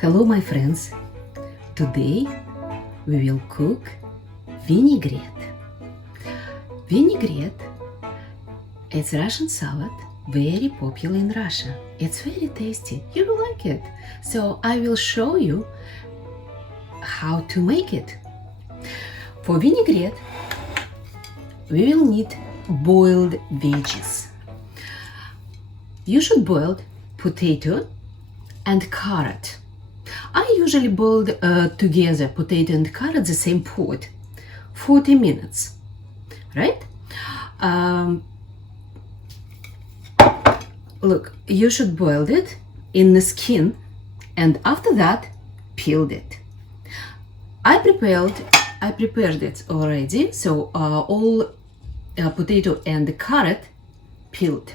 Hello, my friends. Today we will cook vinaigrette. Vinaigrette is Russian salad, very popular in Russia. It's very tasty. You will like it. So I will show you how to make it. For vinaigrette, we will need boiled veggies. You should boil potato and carrot. I usually boil together potato and carrot the same pot, 40 minutes, right? Look, you should boil it in the skin and after that peeled it. I prepared it already, so all potato and the carrot peeled.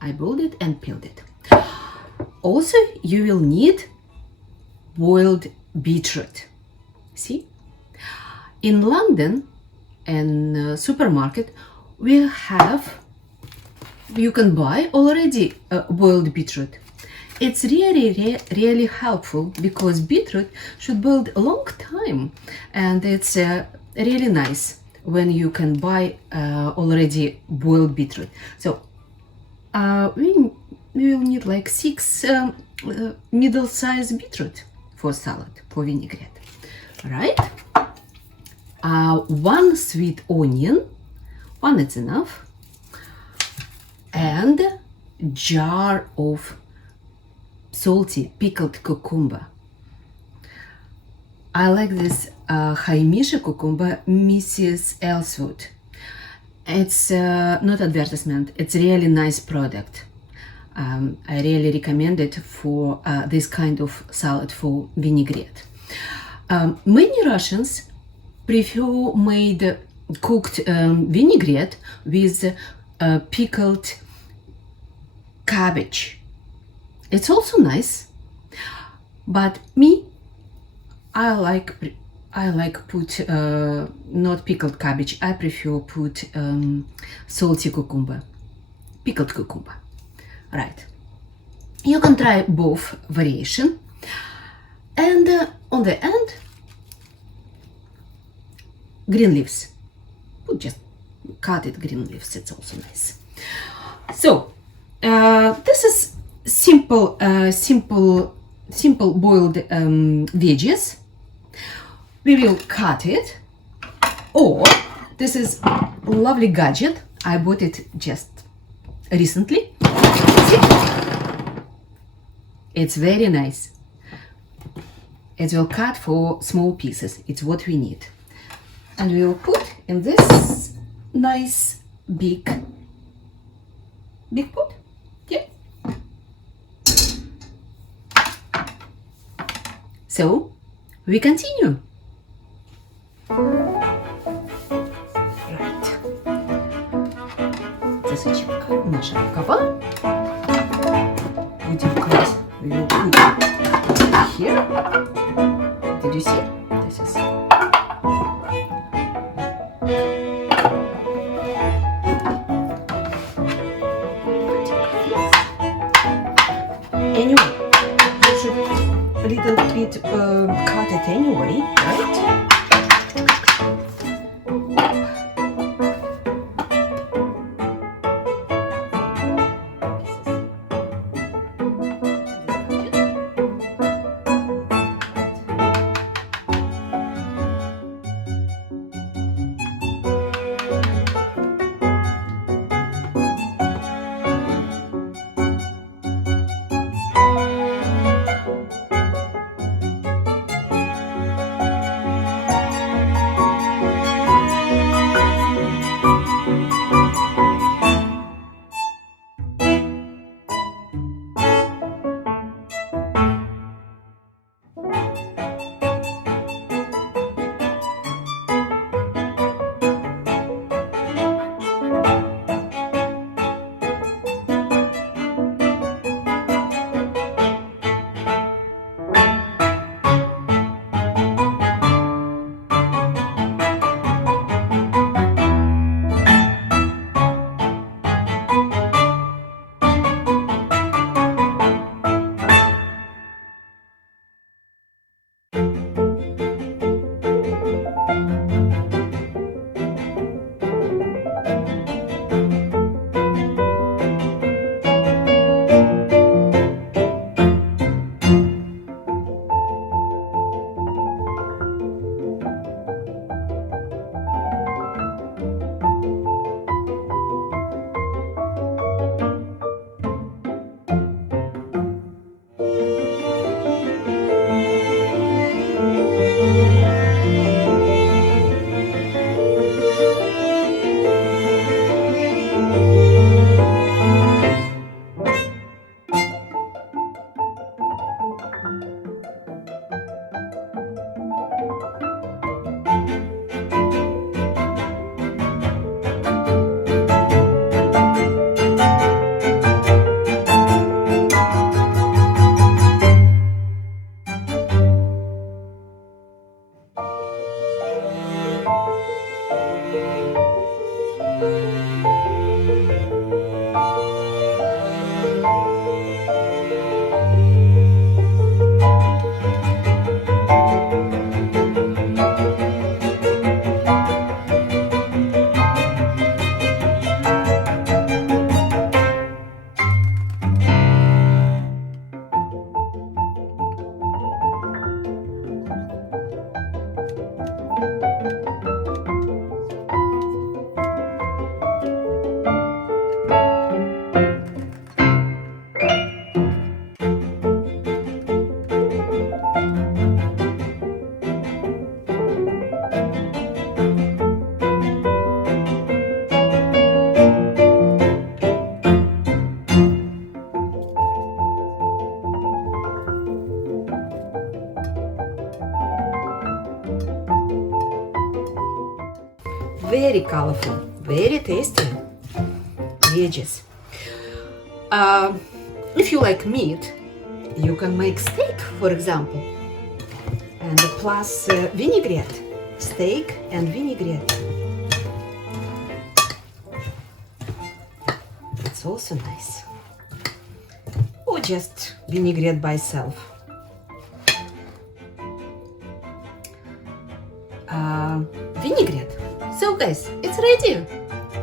I boiled it and peeled it. Also, you will need boiled beetroot. See? In London and supermarket, you can buy already boiled beetroot. It's really helpful because beetroot should boil a long time, and it's really nice when you can buy already boiled beetroot. So we will need like 6 middle-sized beetroot for salad, for vinaigrette, right? 1 sweet onion, 1 is enough, and jar of salty pickled cucumber. I like this Haimisha cucumber, Mrs. Ellswood. It's not advertisement, it's really nice product. I really recommend it for this kind of salad for vinaigrette. Many Russians prefer made cooked vinaigrette with pickled cabbage. It's also nice, but me, I like put not pickled cabbage. I prefer put salty cucumber, pickled cucumber. Right. You can try both variation, and on the end, green leaves. Just cut it green leaves. It's also nice. So this is simple boiled veggies. We will cut it, or this is lovely gadget. I bought it just recently. It's very nice. It will cut for small pieces. It's what we need. And we will put in this nice big pot. Yeah. So we continue. Right. Засыпка наша рукава. Будем класть. We will put here. Did you see? This is. Anyway, you should a little bit cut it anyway, right? very colorful, very tasty veggies. If you like meat, you can make steak, for example, and plus vinaigrette, steak and vinaigrette. It's also nice. Or just vinaigrette by itself. Vinaigrette. So guys, it's ready.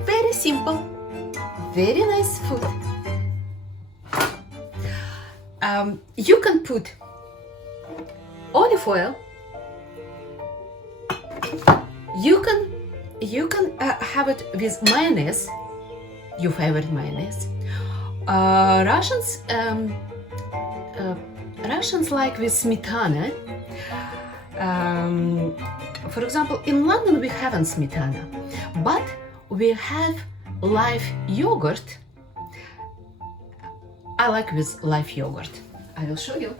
Very simple, very nice food. You can put olive oil. You can have it with mayonnaise, your favorite mayonnaise. Russians like with smetana. For example, in London we haven't smetana, but we have live yogurt. I like with live yogurt. I will show you.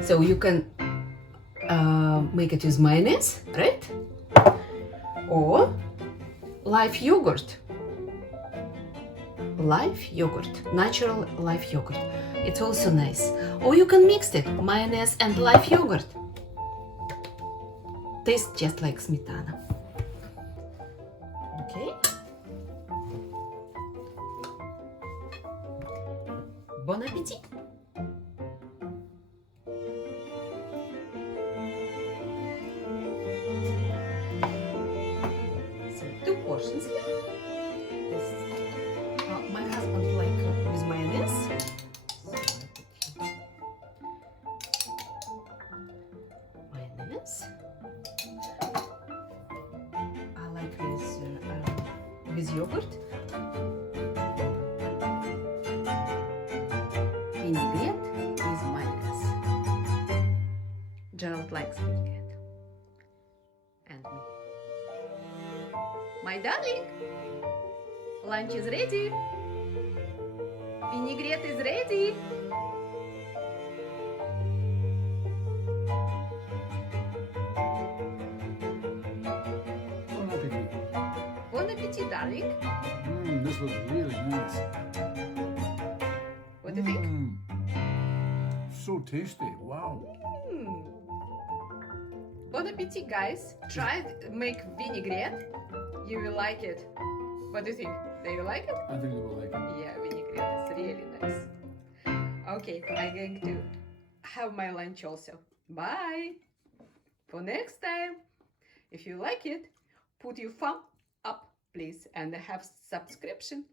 So you can make it with mayonnaise, right? Or live yogurt. Live yogurt, natural live yogurt. It's also nice. Or you can mix it, mayonnaise and live yogurt. Tastes just like smetana. Okay. Bon appétit. So 2 portions here. My husband like with mayonnaise. Mayonnaise. I like with yogurt. Vinaigrette with mayonnaise. Gerald likes vinaigrette. And me. My darling, lunch is ready. Vinaigrette is ready. Bon appetit. Bon appetit, darling. This looks really nice. What do you think? So tasty. Wow. Bon appetit, guys. Try it, make vinaigrette. You will like it. What do you think? Do you like it? I think you will like it. Yeah, vinaigrette is really nice. Okay, I'm going to have my lunch also. Bye. For next time. If you like it, put your thumb up, please, and have subscription